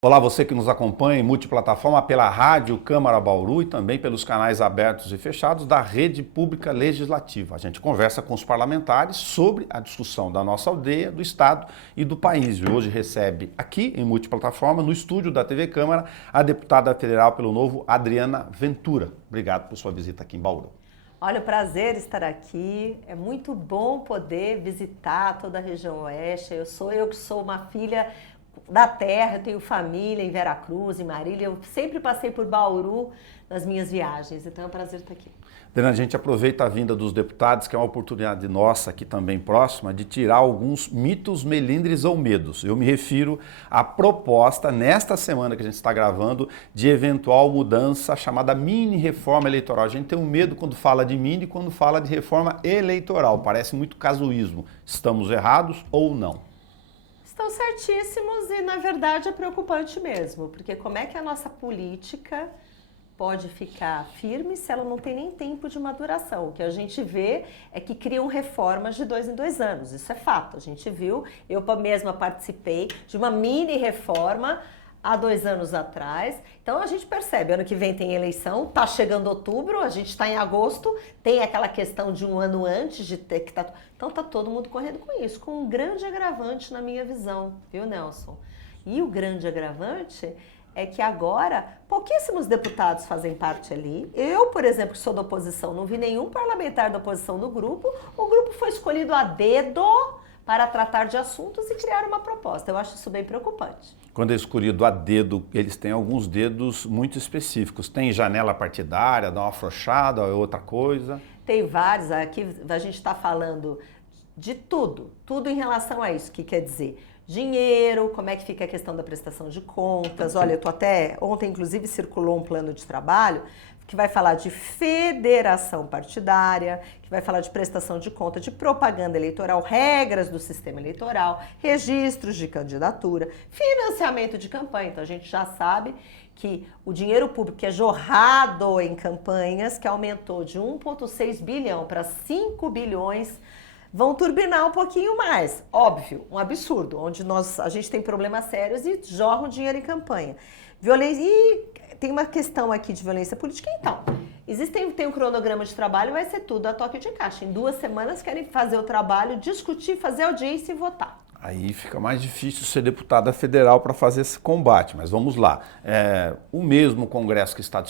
Olá, você que nos acompanha em multiplataforma pela Rádio Câmara Bauru e também pelos canais abertos e fechados da Rede Pública Legislativa. A gente conversa com os parlamentares sobre a discussão da nossa aldeia, do Estado e do país. E hoje recebe aqui em multiplataforma, no estúdio da TV Câmara, a deputada federal pelo Novo, Adriana Ventura. Obrigado por sua visita aqui em Bauru. Olha, o prazer estar aqui. É muito bom poder visitar toda a região oeste. Eu que sou uma filha da terra, eu tenho família em Veracruz, em Marília, eu sempre passei por Bauru nas minhas viagens, então é um prazer estar aqui. Adriana, a gente aproveita a vinda dos deputados, que é uma oportunidade nossa aqui também próxima, de tirar alguns mitos, melindres ou medos. Eu me refiro à proposta, nesta semana que a gente está gravando, de eventual mudança chamada mini-reforma eleitoral. A gente tem um medo quando fala de mini e quando fala de reforma eleitoral, parece muito casuísmo. Estamos errados ou não? Estão certíssimos e, na verdade, é preocupante mesmo, porque como é que a nossa política pode ficar firme se ela não tem nem tempo de maduração? O que a gente vê é que criam reformas de 2 em 2 anos, isso é fato. A gente viu, eu mesma participei de uma mini reforma há 2 anos atrás. Então a gente percebe, ano que vem tem eleição, tá chegando outubro, a gente está em agosto, tem aquela questão de um ano antes de ter que tá... Então tá todo mundo correndo com isso, com um grande agravante na minha visão, viu, Nelson? E o grande agravante é que agora pouquíssimos deputados fazem parte ali. Eu, por exemplo, que sou da oposição, não vi nenhum parlamentar da oposição no grupo. O grupo foi escolhido a dedo para tratar de assuntos e criar uma proposta. Eu acho isso bem preocupante. Quando é escolhido a dedo, eles têm alguns dedos muito específicos. Tem janela partidária, dá uma afrouxada, é outra coisa? Tem vários, aqui a gente está falando de tudo em relação a isso, que quer dizer dinheiro, como é que fica a questão da prestação de contas. Olha, eu tô até, ontem inclusive circulou um plano de trabalho que vai falar de federação partidária, que vai falar de prestação de conta, de propaganda eleitoral, regras do sistema eleitoral, registros de candidatura, financiamento de campanha. Então a gente já sabe que o dinheiro público que é jorrado em campanhas, que aumentou de 1,6 bilhão para 5 bilhões, vão turbinar um pouquinho mais. Óbvio, um absurdo, onde a gente tem problemas sérios e jorram dinheiro em campanha. Violência, e tem uma questão aqui de violência política, então. Tem um cronograma de trabalho, vai ser tudo a toque de caixa. Em 2 semanas querem fazer o trabalho, discutir, fazer audiência e votar. Aí fica mais difícil ser deputada federal para fazer esse combate, mas vamos lá. O mesmo Congresso que está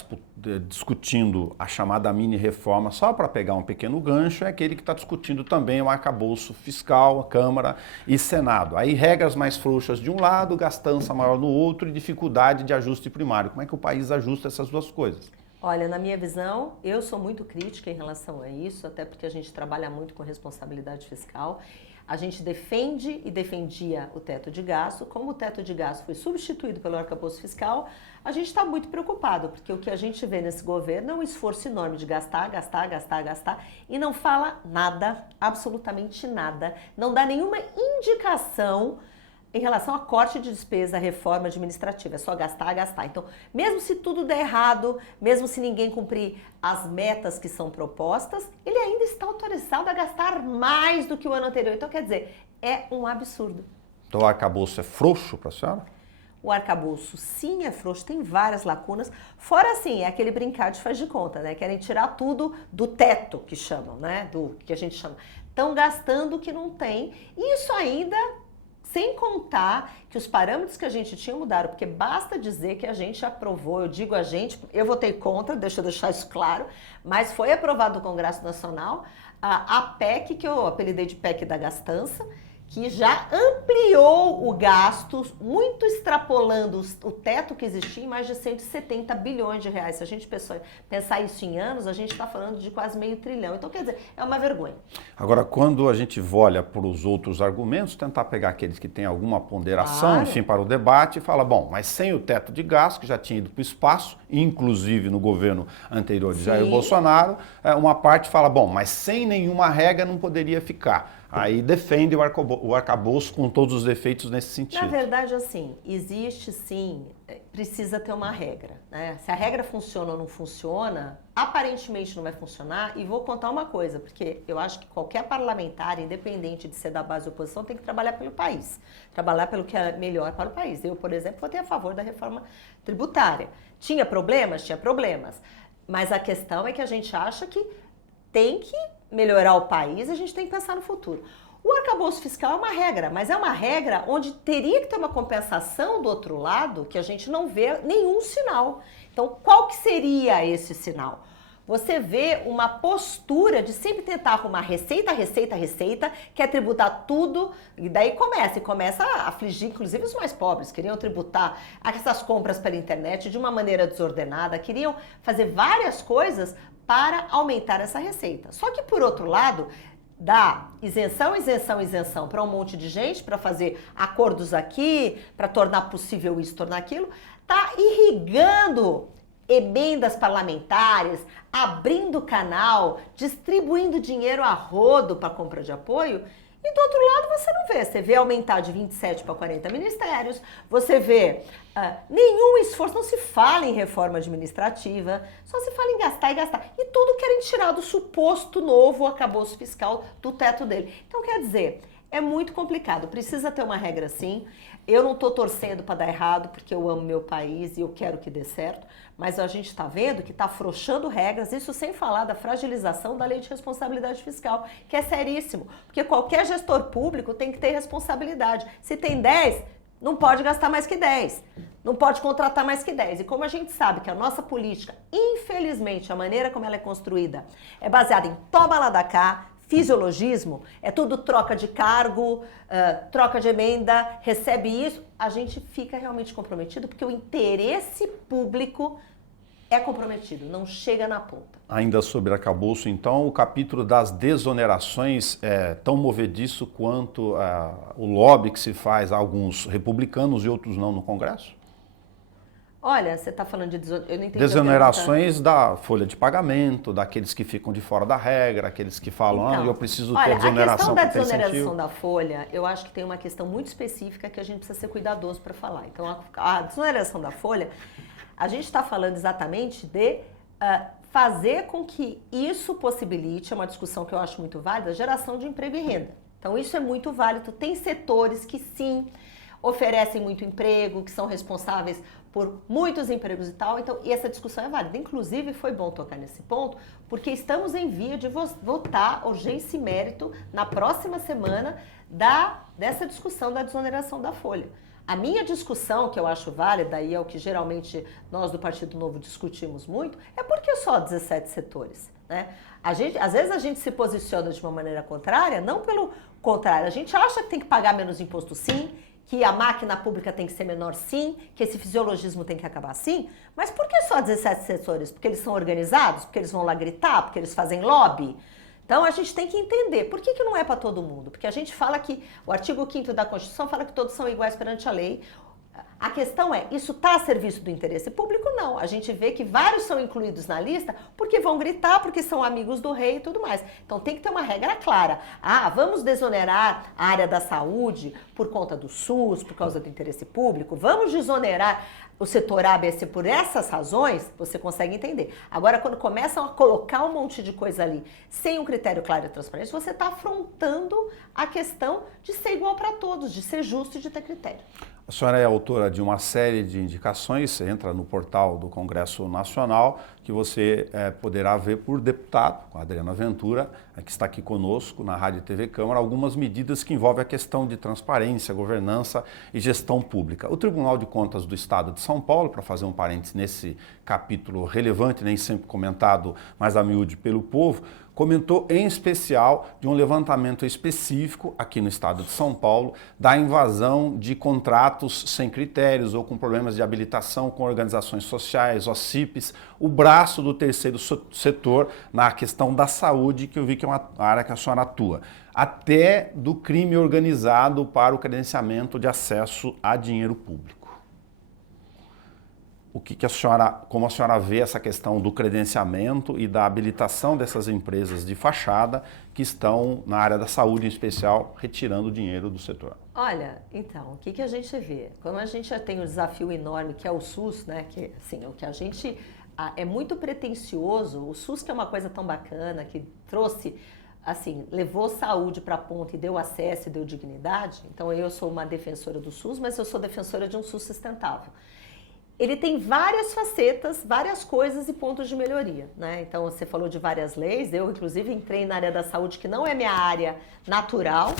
discutindo a chamada mini-reforma, só para pegar um pequeno gancho, é aquele que está discutindo também o arcabouço fiscal, a Câmara e Senado. Aí regras mais frouxas de um lado, gastança maior no outro e dificuldade de ajuste primário. Como é que o país ajusta essas duas coisas? Olha, na minha visão, eu sou muito crítica em relação a isso, até porque a gente trabalha muito com responsabilidade fiscal. A gente defende e defendia o teto de gasto. Como o teto de gasto foi substituído pelo arcabouço fiscal, a gente está muito preocupado, porque o que a gente vê nesse governo é um esforço enorme de gastar, e não fala nada, absolutamente nada, não dá nenhuma indicação em relação a corte de despesa, reforma administrativa, é só gastar. Então, mesmo se tudo der errado, mesmo se ninguém cumprir as metas que são propostas, ele ainda está autorizado a gastar mais do que o ano anterior. Então, quer dizer, é um absurdo. Então o arcabouço é frouxo para a senhora? O arcabouço, sim, é frouxo, tem várias lacunas. Fora, assim, é aquele brincar de faz de conta, né? Querem tirar tudo do teto, que chamam, né? Do que a gente chama. Estão gastando o que não tem. E isso ainda... Sem contar que os parâmetros que a gente tinha mudaram, porque basta dizer que a gente aprovou, eu digo a gente, eu votei contra, deixa eu deixar isso claro, mas foi aprovado no Congresso Nacional a PEC, que eu apelidei de PEC da gastança, que já ampliou o gasto, muito extrapolando o teto que existia em mais de 170 bilhões de reais. Se a gente pensar isso em anos, a gente está falando de quase meio trilhão. Então, quer dizer, é uma vergonha. Agora, quando a gente olha para os outros argumentos, tentar pegar aqueles que têm alguma ponderação, Claro. enfim, para o debate, e fala, bom, mas sem o teto de gasto, que já tinha ido para o espaço, inclusive no governo anterior de Jair Bolsonaro, uma parte fala, bom, mas sem nenhuma regra não poderia ficar. aí defende o arcabouço com todos os defeitos nesse sentido. Na verdade, assim, existe sim, precisa ter uma regra, né? Se a regra funciona ou não funciona, aparentemente não vai funcionar. E vou contar uma coisa, porque eu acho que qualquer parlamentar, independente de ser da base ou oposição, tem que trabalhar pelo país, trabalhar pelo que é melhor para o país. Eu, por exemplo, votei a favor da reforma tributária. Tinha problemas? Tinha problemas. Mas a questão é que a gente acha que tem que melhorar o país, a gente tem que pensar no futuro. O arcabouço fiscal é uma regra, mas é uma regra onde teria que ter uma compensação do outro lado que a gente não vê nenhum sinal. Então, qual que seria esse sinal? Você vê uma postura de sempre tentar arrumar receita, quer tributar tudo, e daí começa a afligir, inclusive os mais pobres, queriam tributar essas compras pela internet de uma maneira desordenada, queriam fazer várias coisas para aumentar essa receita. Só que, por outro lado, dá isenção para um monte de gente, para fazer acordos aqui, para tornar possível isso, tornar aquilo, tá irrigando emendas parlamentares, abrindo canal, distribuindo dinheiro a rodo para compra de apoio. E do outro lado você não vê, você vê aumentar de 27 para 40 ministérios, você vê nenhum esforço, não se fala em reforma administrativa, só se fala em gastar e gastar. E tudo querem tirar do suposto novo arcabouço fiscal do teto dele. Então quer dizer, é muito complicado, precisa ter uma regra sim. Eu não estou torcendo para dar errado, porque eu amo meu país e eu quero que dê certo, mas a gente está vendo que está afrouxando regras, isso sem falar da fragilização da lei de responsabilidade fiscal, que é seríssimo, porque qualquer gestor público tem que ter responsabilidade. Se tem 10, não pode gastar mais que 10, não pode contratar mais que 10. E como a gente sabe que a nossa política, infelizmente, a maneira como ela é construída, é baseada em toma lá da cá, fisiologismo, é tudo troca de cargo, troca de emenda, recebe isso, a gente fica realmente comprometido porque o interesse público é comprometido, não chega na ponta. Ainda sobre arcabouço, então, o capítulo das desonerações é tão movediço quanto o lobby que se faz a alguns republicanos e outros não no Congresso? Olha, você está falando de eu não entendi desonerações da folha de pagamento, daqueles que ficam de fora da regra, aqueles que falam, então, eu preciso ter desoneração. A questão da desoneração da folha, eu acho que tem uma questão muito específica que a gente precisa ser cuidadoso para falar. Então, a desoneração da folha, a gente está falando exatamente de fazer com que isso possibilite, é uma discussão que eu acho muito válida, a geração de emprego e renda. Então, isso é muito válido. Tem setores que sim oferecem muito emprego, que são responsáveis por muitos empregos e tal, então, e essa discussão é válida. Inclusive, foi bom tocar nesse ponto, porque estamos em via de votar urgência e mérito na próxima semana dessa discussão da desoneração da folha. A minha discussão, que eu acho válida, e é o que geralmente nós do Partido Novo discutimos muito, é por que só 17 setores, né? Às vezes a gente se posiciona de uma maneira contrária, não pelo contrário, a gente acha que tem que pagar menos imposto sim, que a máquina pública tem que ser menor sim, que esse fisiologismo tem que acabar sim, mas por que só 17 setores? Porque eles são organizados? Porque eles vão lá gritar? Porque eles fazem lobby? Então a gente tem que entender, por que não é para todo mundo? Porque a gente fala que, o artigo 5º da Constituição fala que todos são iguais perante a lei. A questão é, isso está a serviço do interesse público? Não. A gente vê que vários são incluídos na lista porque vão gritar, porque são amigos do rei e tudo mais. Então tem que ter uma regra clara. Vamos desonerar a área da saúde por conta do SUS, por causa do interesse público? Vamos desonerar o setor ABC por essas razões? Você consegue entender. Agora, quando começam a colocar um monte de coisa ali sem um critério claro e transparente, você está afrontando a questão de ser igual para todos, de ser justo e de ter critério. A senhora é autora de uma série de indicações, você entra no portal do Congresso Nacional, que você poderá ver por deputado, com a Adriana Ventura, que está aqui conosco na Rádio e TV Câmara, algumas medidas que envolvem a questão de transparência, governança e gestão pública. O Tribunal de Contas do Estado de São Paulo, para fazer um parênteses nesse capítulo relevante, nem sempre comentado mais a miúde pelo povo, comentou em especial de um levantamento específico aqui no estado de São Paulo da invasão de contratos sem critérios ou com problemas de habilitação com organizações sociais, OCIPs, o braço do terceiro setor na questão da saúde, que eu vi que é uma área que a senhora atua, até do crime organizado para o credenciamento de acesso a dinheiro público. como a senhora vê essa questão do credenciamento e da habilitação dessas empresas de fachada que estão na área da saúde em especial, retirando dinheiro do setor? Olha, então, o que a gente vê? Quando a gente já tem um desafio enorme que é o SUS, né? Que assim, o que a gente é muito pretensioso, o SUS que é uma coisa tão bacana, que trouxe, assim, levou saúde para a ponta e deu acesso e deu dignidade. Então eu sou uma defensora do SUS, mas eu sou defensora de um SUS sustentável. Ele tem várias facetas, várias coisas e pontos de melhoria, né? Então você falou de várias leis, eu inclusive entrei na área da saúde que não é minha área natural.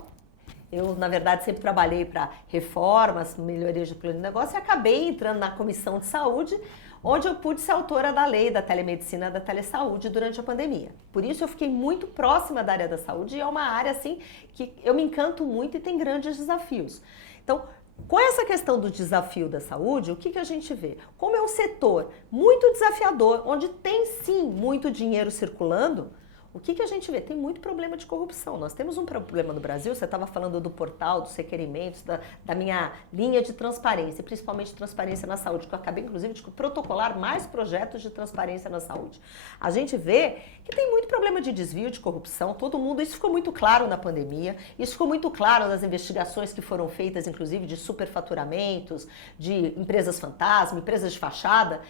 Eu, na verdade, sempre trabalhei para reformas, melhorias de plano de negócio e acabei entrando na comissão de saúde, onde eu pude ser autora da lei da telemedicina, da telesaúde durante a pandemia. Por isso eu fiquei muito próxima da área da saúde e é uma área assim que eu me encanto muito e tem grandes desafios. Então, com essa questão do desafio da saúde, o que a gente vê? Como é um setor muito desafiador, onde tem sim muito dinheiro circulando, o que a gente vê? Tem muito problema de corrupção. Nós temos um problema no Brasil, você estava falando do portal, dos requerimentos, da minha linha de transparência, principalmente transparência na saúde, que eu acabei, inclusive, de protocolar mais projetos de transparência na saúde. A gente vê que tem muito problema de desvio, de corrupção, todo mundo, isso ficou muito claro na pandemia, isso ficou muito claro nas investigações que foram feitas, inclusive, de superfaturamentos, de empresas fantasma, empresas de fachada.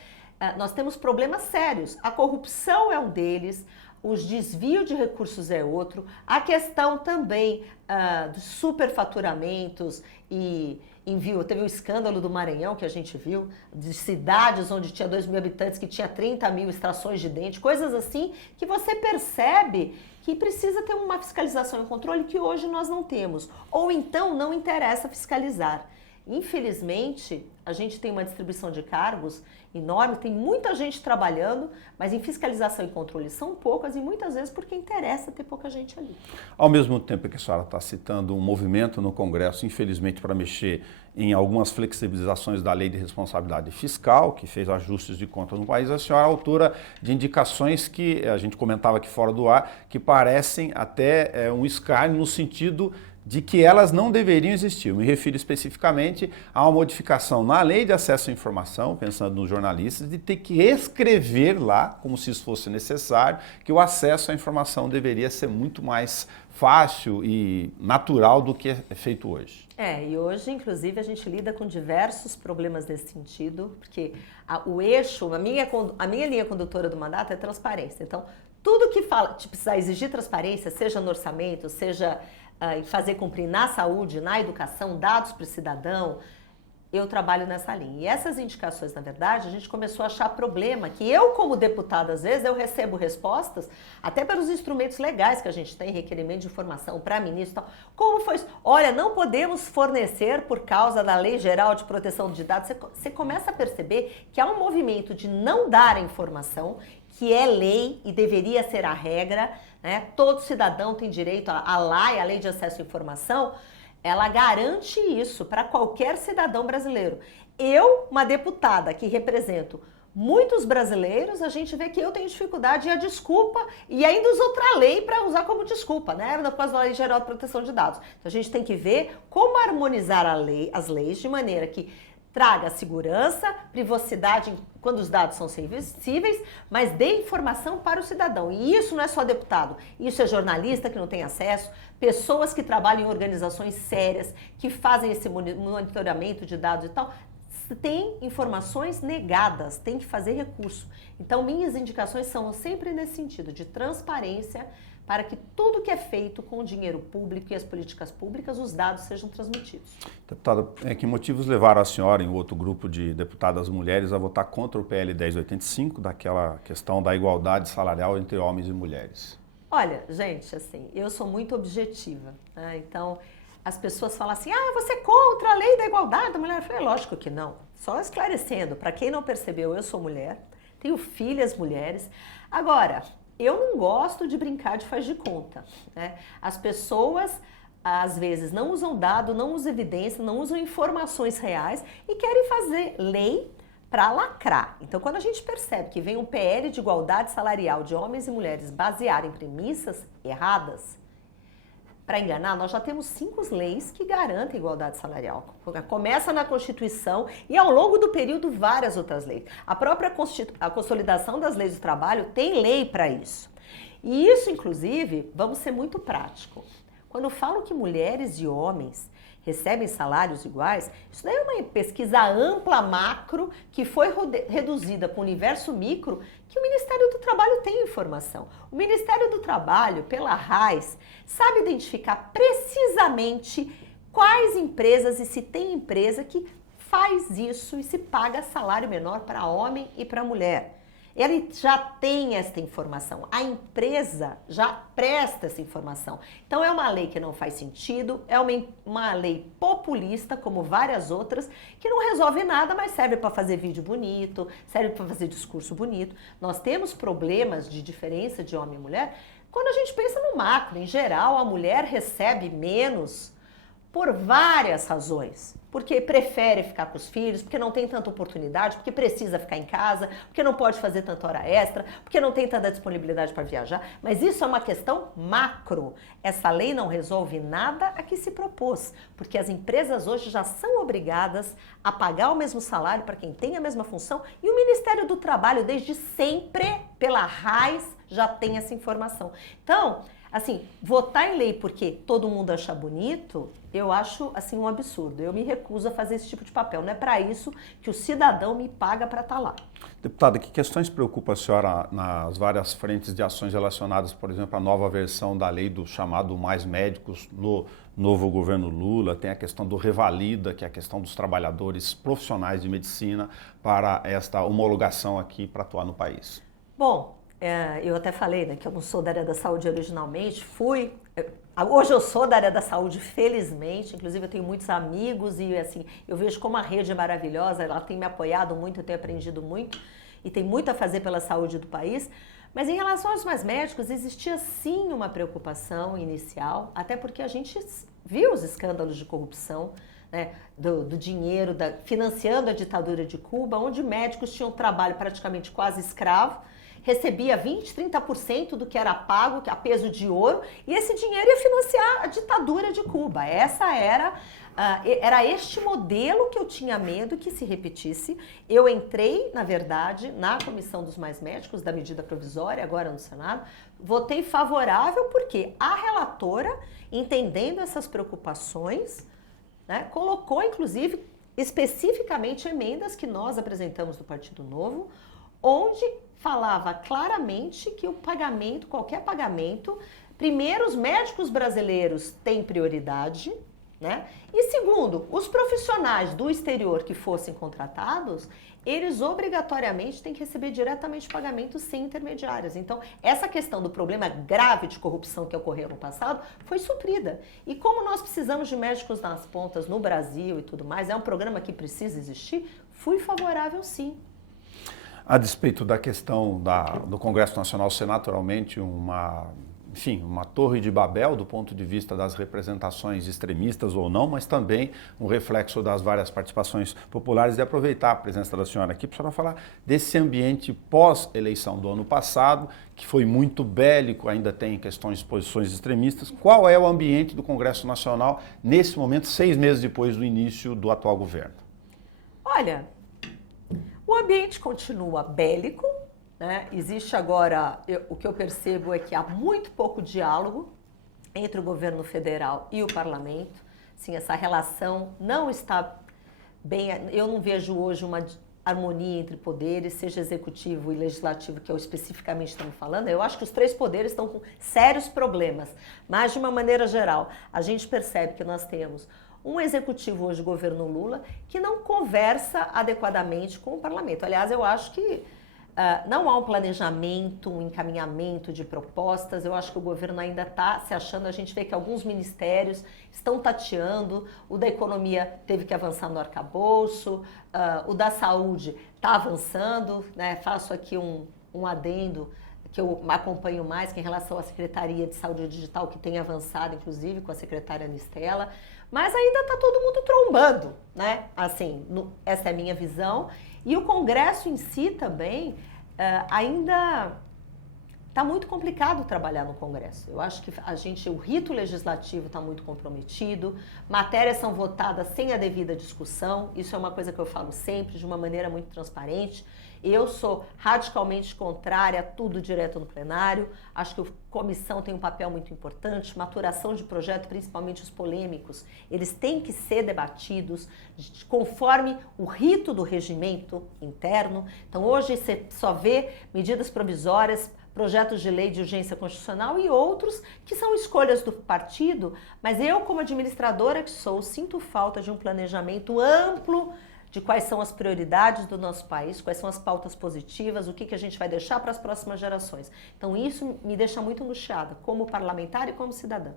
Nós temos problemas sérios. A corrupção é um deles, os desvios de recursos é outro, a questão também dos superfaturamentos e envio. Teve um escândalo do Maranhão que a gente viu, de cidades onde tinha 2.000 habitantes que tinha 30.000 extrações de dente, coisas assim que você percebe que precisa ter uma fiscalização e controle que hoje nós não temos. Ou então não interessa fiscalizar. Infelizmente, a gente tem uma distribuição de cargos enorme, tem muita gente trabalhando, mas em fiscalização e controle são poucas e muitas vezes porque interessa ter pouca gente ali. Ao mesmo tempo que a senhora está citando um movimento no Congresso, infelizmente, para mexer em algumas flexibilizações da lei de responsabilidade fiscal, que fez ajustes de contas no país, a senhora é autora de indicações que a gente comentava aqui fora do ar, que parecem até um escárnio no sentido de que elas não deveriam existir. Eu me refiro especificamente a uma modificação na lei de acesso à informação, pensando nos jornalistas, de ter que escrever lá, como se isso fosse necessário, que o acesso à informação deveria ser muito mais fácil e natural do que é feito hoje. E hoje, inclusive, a gente lida com diversos problemas nesse sentido, porque o eixo, a minha linha condutora do mandato é transparência. Então, tudo que fala, de precisar exigir transparência, seja no orçamento, seja em fazer cumprir na saúde, na educação, dados para o cidadão, eu trabalho nessa linha. E essas indicações, na verdade, a gente começou a achar problema, que eu, como deputada, às vezes, eu recebo respostas, até pelos instrumentos legais que a gente tem, requerimento de informação para ministro e tal. Como foi isso? Olha, não podemos fornecer por causa da Lei Geral de Proteção de Dados. Você começa a perceber que há um movimento de não dar a informação, que é lei e deveria ser a regra, né? Todo cidadão tem direito à LAI, a Lei de Acesso à Informação, ela garante isso para qualquer cidadão brasileiro. Eu, uma deputada que represento muitos brasileiros, a gente vê que eu tenho dificuldade e a desculpa, e ainda usa outra lei para usar como desculpa, né? Por causa da Lei Geral de Proteção de Dados. Então a gente tem que ver como harmonizar as leis de maneira que traga segurança, privacidade quando os dados são sensíveis, mas dê informação para o cidadão. E isso não é só deputado, isso é jornalista que não tem acesso, pessoas que trabalham em organizações sérias, que fazem esse monitoramento de dados e tal, tem informações negadas, tem que fazer recurso. Então, minhas indicações são sempre nesse sentido, de transparência, para que tudo que é feito com o dinheiro público e as políticas públicas, os dados sejam transmitidos. Deputada, que motivos levaram a senhora e um outro grupo de deputadas mulheres a votar contra o PL 1085, daquela questão da igualdade salarial entre homens e mulheres? Olha, gente, assim, eu sou muito objetiva, né? Então, as pessoas falam assim, você é contra a lei da igualdade da mulher? Eu falei, lógico que não. Só esclarecendo, para quem não percebeu, eu sou mulher, tenho filhas mulheres. Agora, eu não gosto de brincar de faz de conta, né? As pessoas, às vezes, não usam dado, não usam evidência, não usam informações reais e querem fazer lei para lacrar. Então, quando a gente percebe que vem um PL de igualdade salarial de homens e mulheres baseado em premissas erradas, para enganar, nós já temos 5 leis que garantem a igualdade salarial. Começa na Constituição e ao longo do período várias outras leis. A própria a consolidação das leis do trabalho tem lei para isso. E isso, inclusive, vamos ser muito prático. Quando eu falo que mulheres e homens recebem salários iguais, isso daí é uma pesquisa ampla macro que foi reduzida para o universo micro, que o Ministério do Trabalho tem informação. O Ministério do Trabalho, pela RAIS, sabe identificar precisamente quais empresas e se tem empresa que faz isso e se paga salário menor para homem e para mulher. Ele já tem esta informação, a empresa já presta essa informação. Então é uma lei que não faz sentido, é uma lei populista, como várias outras, que não resolve nada, mas serve para fazer vídeo bonito, serve para fazer discurso bonito. Nós temos problemas de diferença de homem e mulher quando a gente pensa no macro. Em geral, a mulher recebe menos por várias razões. Porque prefere ficar com os filhos, porque não tem tanta oportunidade, porque precisa ficar em casa, porque não pode fazer tanta hora extra, porque não tem tanta disponibilidade para viajar. Mas isso é uma questão macro. Essa lei não resolve nada a que se propôs, porque as empresas hoje já são obrigadas a pagar o mesmo salário para quem tem a mesma função e o Ministério do Trabalho, desde sempre, pela RAIS, já tem essa informação. Então, assim, votar em lei porque todo mundo acha bonito, eu acho assim um absurdo. Eu me recuso a fazer esse tipo de papel. Não é para isso que o cidadão me paga para estar lá. Deputada, que questões preocupa a senhora nas várias frentes de ações relacionadas, por exemplo, à nova versão da lei do chamado Mais Médicos no novo governo Lula? Tem a questão do Revalida, que é a questão dos trabalhadores profissionais de medicina para esta homologação aqui para atuar no país. Bom, eu até falei, né, que eu não sou da área da saúde originalmente, hoje eu sou da área da saúde, felizmente, inclusive eu tenho muitos amigos e assim, eu vejo como a rede é maravilhosa, ela tem me apoiado muito, eu tenho aprendido muito e tem muito a fazer pela saúde do país, mas em relação aos mais médicos, existia sim uma preocupação inicial, até porque a gente viu os escândalos de corrupção, né, do dinheiro financiando a ditadura de Cuba, onde médicos tinham trabalho praticamente quase escravo, recebia 20%, 30% do que era pago, a peso de ouro, e esse dinheiro ia financiar a ditadura de Cuba. Era este modelo que eu tinha medo que se repetisse. Eu entrei, na verdade, na Comissão dos Mais Médicos, da medida provisória, agora no Senado, votei favorável porque a relatora, entendendo essas preocupações, né, colocou, inclusive, especificamente emendas que nós apresentamos do Partido Novo, onde falava claramente que o pagamento, qualquer pagamento, primeiro, os médicos brasileiros têm prioridade, né? E segundo, os profissionais do exterior que fossem contratados, eles obrigatoriamente têm que receber diretamente pagamento sem intermediários. Então, essa questão do problema grave de corrupção que ocorreu no passado foi suprida. E como nós precisamos de médicos nas pontas no Brasil e tudo mais, é um programa que precisa existir, fui favorável sim. A despeito da questão do Congresso Nacional ser naturalmente uma torre de Babel do ponto de vista das representações extremistas ou não, mas também um reflexo das várias participações populares, e aproveitar a presença da senhora aqui para falar desse ambiente pós-eleição do ano passado, que foi muito bélico, ainda tem questões de posições extremistas. Qual é o ambiente do Congresso Nacional nesse momento, 6 meses depois do início do atual governo? Olha, o ambiente continua bélico, né? Existe agora, o que eu percebo é que há muito pouco diálogo entre o governo federal e o parlamento. Sim, essa relação não está bem, eu não vejo hoje uma harmonia entre poderes, seja executivo e legislativo, que eu especificamente estamos falando. Eu acho que os 3 poderes estão com sérios problemas, mas de uma maneira geral, a gente percebe que nós temos um executivo hoje, governo Lula, que não conversa adequadamente com o parlamento. Aliás, eu acho que não há um planejamento, um encaminhamento de propostas. Eu acho que o governo ainda está se achando. A gente vê que alguns ministérios estão tateando. O da economia teve que avançar no arcabouço. O da saúde está avançando, né? Faço aqui um adendo que eu acompanho mais, que é em relação à Secretaria de Saúde Digital, que tem avançado, inclusive, com a secretária Anistela. Mas ainda está todo mundo trombando, né? Assim, essa é a minha visão. E o Congresso em si também ainda está muito complicado trabalhar no Congresso. Eu acho que o rito legislativo está muito comprometido, matérias são votadas sem a devida discussão, isso é uma coisa que eu falo sempre, de uma maneira muito transparente. Eu sou radicalmente contrária a tudo direto no plenário, acho que a comissão tem um papel muito importante, maturação de projeto, principalmente os polêmicos, eles têm que ser debatidos conforme o rito do regimento interno. Então hoje você só vê medidas provisórias, projetos de lei de urgência constitucional e outros que são escolhas do partido, mas eu, como administradora que sou, sinto falta de um planejamento amplo de quais são as prioridades do nosso país, quais são as pautas positivas, o que a gente vai deixar para as próximas gerações. Então isso me deixa muito angustiada, como parlamentar e como cidadã.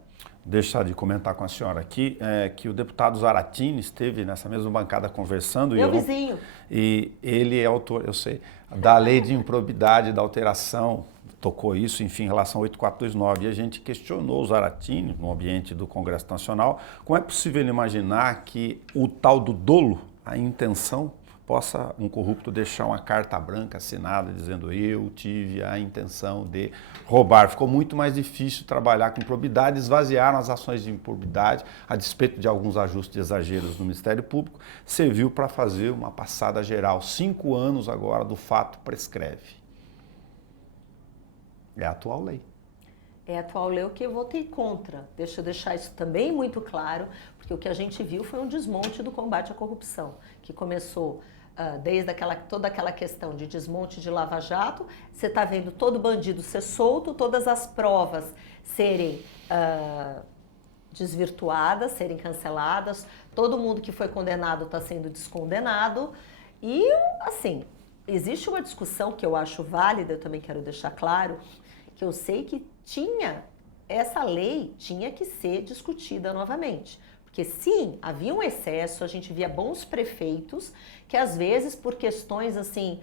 Deixar de comentar com a senhora aqui que o deputado Zaratini esteve nessa mesma bancada conversando. Meu vizinho. E ele é autor, eu sei, da lei de improbidade, da alteração, tocou isso, enfim, em relação ao 8429, e a gente questionou o Zaratini no ambiente do Congresso Nacional, como é possível imaginar que o tal do dolo, a intenção, possa um corrupto deixar uma carta branca assinada dizendo eu tive a intenção de roubar. Ficou muito mais difícil trabalhar com improbidade, esvaziaram as ações de improbidade, a despeito de alguns ajustes de exageros no Ministério Público, serviu para fazer uma passada geral. 5 anos agora do fato prescreve. É a atual lei. É a atual lei que eu votei contra. Deixa eu deixar isso também muito claro, porque o que a gente viu foi um desmonte do combate à corrupção, que começou desde toda aquela questão de desmonte de Lava Jato. Você está vendo todo bandido ser solto, todas as provas serem desvirtuadas, serem canceladas, todo mundo que foi condenado está sendo descondenado. E, assim, existe uma discussão que eu acho válida, eu também quero deixar claro, que eu sei que essa lei tinha que ser discutida novamente. Porque sim, havia um excesso, a gente via bons prefeitos que às vezes por questões assim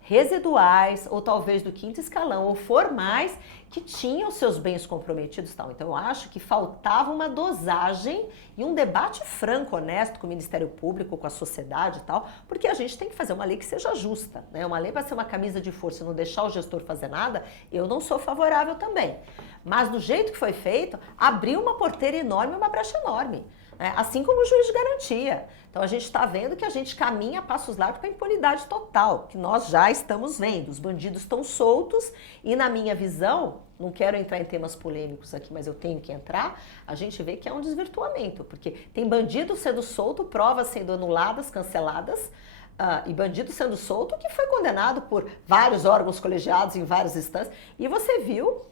residuais ou talvez do 5º escalão ou formais que tinham seus bens comprometidos e tal. Então eu acho que faltava uma dosagem e um debate franco, honesto com o Ministério Público, com a sociedade e tal, porque a gente tem que fazer uma lei que seja justa, né? Uma lei para ser uma camisa de força e não deixar o gestor fazer nada, eu não sou favorável também. Mas do jeito que foi feito, abriu uma porteira enorme, uma brecha enorme, né? Assim como o juiz de garantia. Então a gente está vendo que a gente caminha a passos largos para a impunidade total, que nós já estamos vendo. Os bandidos estão soltos e, na minha visão, não quero entrar em temas polêmicos aqui, mas eu tenho que entrar, a gente vê que é um desvirtuamento, porque tem bandido sendo solto, provas sendo anuladas, canceladas, e bandido sendo solto que foi condenado por vários órgãos colegiados em várias instâncias. E você viu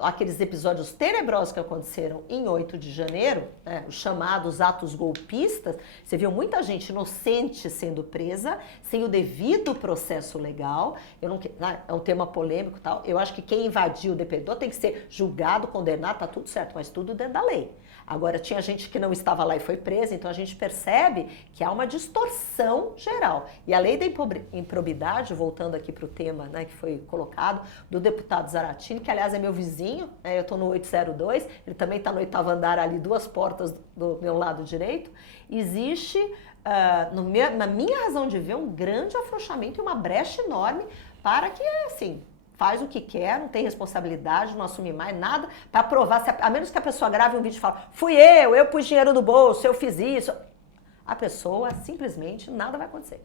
aqueles episódios tenebrosos que aconteceram em 8 de janeiro, né, os chamados atos golpistas. Você viu muita gente inocente sendo presa, sem o devido processo legal. É um tema polêmico e tal. Eu acho que quem invadiu o depredador tem que ser julgado, condenado, tá tudo certo, mas tudo dentro da lei. Agora, tinha gente que não estava lá e foi presa, então a gente percebe que há uma distorção geral. E a lei da improbidade, voltando aqui para o tema, né, que foi colocado, do deputado Zaratini, que aliás é meu vizinho, né, eu estou no 802, ele também está no 8º andar ali, 2 portas do meu lado direito. Existe, na minha razão de ver, um grande afrouxamento e uma brecha enorme para que, assim, faz o que quer, não tem responsabilidade, não assume mais nada, para provar, a menos que a pessoa grave um vídeo e fale, fui eu pus dinheiro no bolso, eu fiz isso. A pessoa, simplesmente, nada vai acontecer.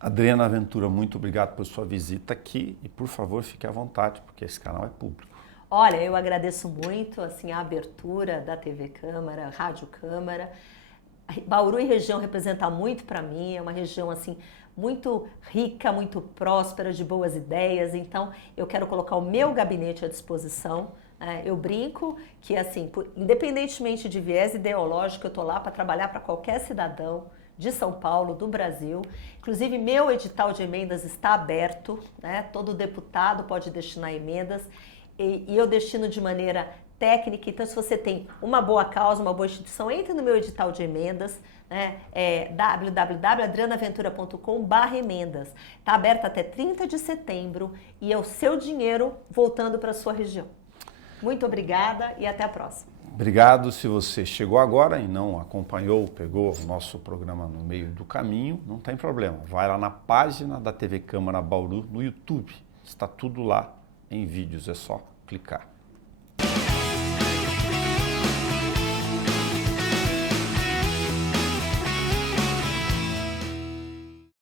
Adriana Ventura, muito obrigado por sua visita aqui e, por favor, fique à vontade, porque esse canal é público. Olha, eu agradeço muito assim, a abertura da TV Câmara, Rádio Câmara. Bauru e região representa muito para mim, é uma região assim muito rica, muito próspera, de boas ideias. Então, eu quero colocar o meu gabinete à disposição. Eu brinco que, assim, independentemente de viés ideológico, eu estou lá para trabalhar para qualquer cidadão de São Paulo, do Brasil. Inclusive, meu edital de emendas está aberto, né? Todo deputado pode destinar emendas e eu destino de maneira técnica. Então, se você tem uma boa causa, uma boa instituição, entre no meu edital de emendas, né? É www.adrianaventura.com/emendas. Está aberto até 30 de setembro e é o seu dinheiro voltando para a sua região. Muito obrigada e até a próxima. Obrigado. Se você chegou agora e não acompanhou, pegou o nosso programa no meio do caminho, não tem problema. Vai lá na página da TV Câmara Bauru no YouTube. Está tudo lá em vídeos, é só clicar.